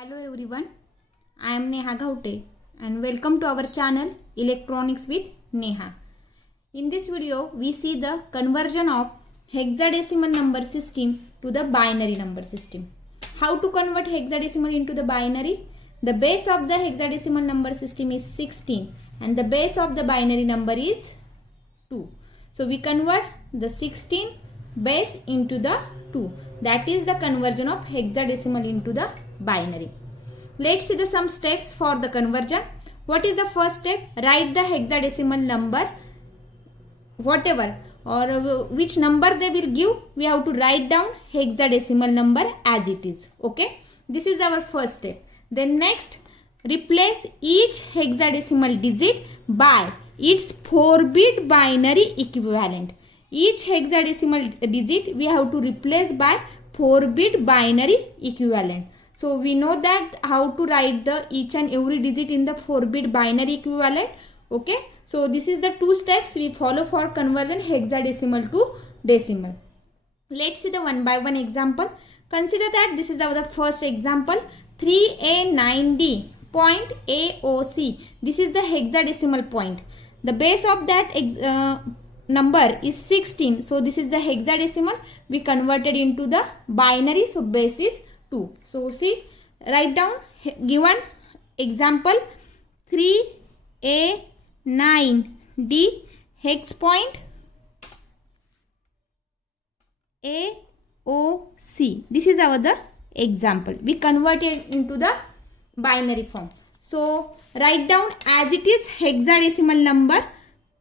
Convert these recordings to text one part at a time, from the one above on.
Hello everyone, I am Neha Ghaute and welcome to our channel Electronics with Neha. In this video, we see the conversion of hexadecimal number system to the binary number system. How to convert hexadecimal into the binary? The base of the hexadecimal number system is 16 and the base of the binary number is 2. So we convert the 16 base into the 2. That is the conversion of hexadecimal into the binary. Let's see some steps for the conversion. What is the first step? Write the hexadecimal number, whatever or which number they will give, we have to write down hexadecimal number as it is. Okay, this is our first step. Then next, replace each hexadecimal digit by its 4-bit binary equivalent. Each hexadecimal digit we have to replace by 4-bit binary equivalent. So we know that how to write the each and every digit in the 4-bit binary equivalent. Okay, so this is the two steps we follow for conversion hexadecimal to decimal. Let's see the one by one example. Consider that this is our first example, 3A9D point AOC. This is the hexadecimal point. The base of that number is 16. So this is the hexadecimal. We converted into the binary. So base is 2. So see, write down given example 3A9D hex point AOC. This is our the example. We converted into the binary form. So write down as it is hexadecimal number.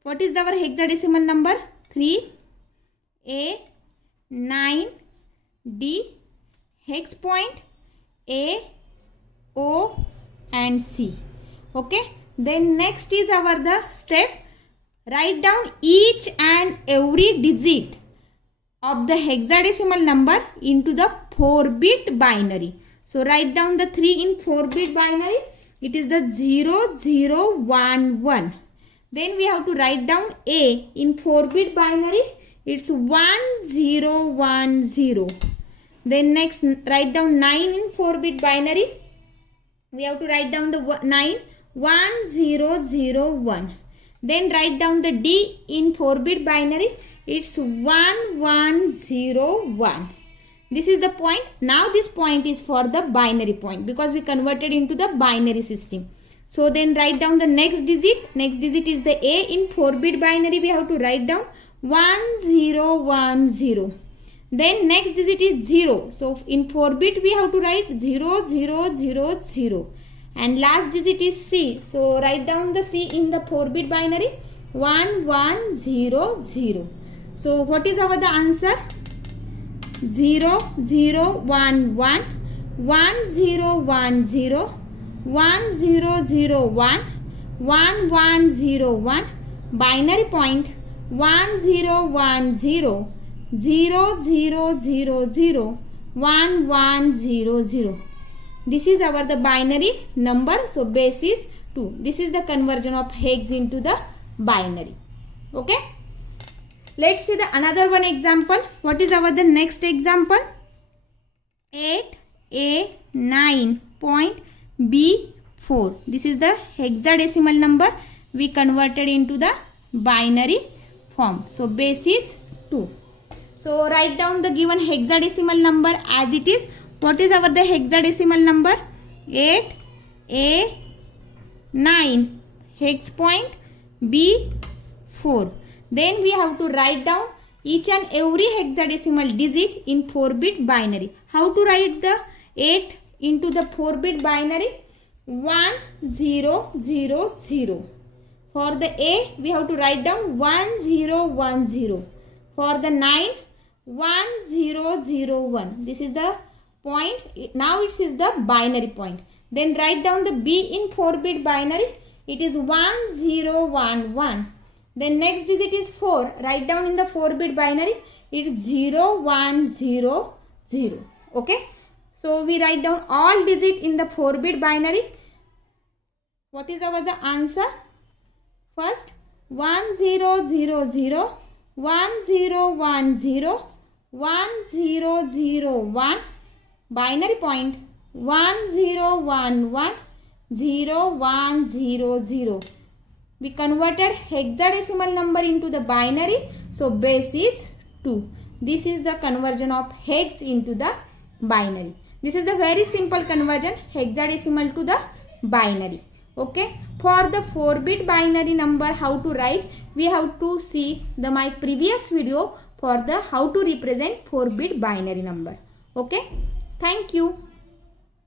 What is our hexadecimal number? 3A9D hex point A, O and C. Okay. Then next is our the step. Write down each and every digit of the hexadecimal number into the 4-bit binary. So write down the 3 in 4-bit binary. It is the 0011. Then we have to write down A in 4-bit binary. It's 1010. Then next, write down 9 in 4-bit binary. We have to write down the 9 1001. Then write down the D in 4-bit binary. It's 1101. This is the point. Now this point is for the binary point because we converted into the binary system. So then write down the next digit. Next digit is the A in 4-bit binary. We have to write down 1010. Then next digit is 0. So in 4-bit we have to write 0000. And last digit is C. So write down the C in the 4-bit binary 1100. So what is our the answer? 0011 1010 1001 1101 binary point 1010 0000 1100. This is our the binary number. So base is 2. This is the conversion of hex into the binary. Okay. Let's see the another one example. What is our the next example? 8A9 point B4. This is the hexadecimal number. We converted into the binary form. So base is 2. So write down the given hexadecimal number as it is. What is our the hexadecimal number? 8A9 hex point B4. Then we have to write down each and every hexadecimal digit in 4-bit binary. How to write the 8 into the 4-bit binary? 1000. For the A, we have to write down 1010. For the 9, 1001. This is the point. Now it is the binary point. Then write down the B in 4-bit binary. It is 1011. Then next digit is 4. Write down in the 4-bit binary. It is 0100. Okay. So we write down all digit in the 4-bit binary. What is our the answer? First 1000 1010 1001 binary point 10110100. We converted hexadecimal number into the binary, so base is 2. This is the conversion of hex into the binary. This is the very simple conversion, hexadecimal to the binary. Okay, for the 4-bit binary number how to write, we have to see my previous video for the how to represent 4-bit binary number. Okay, thank you.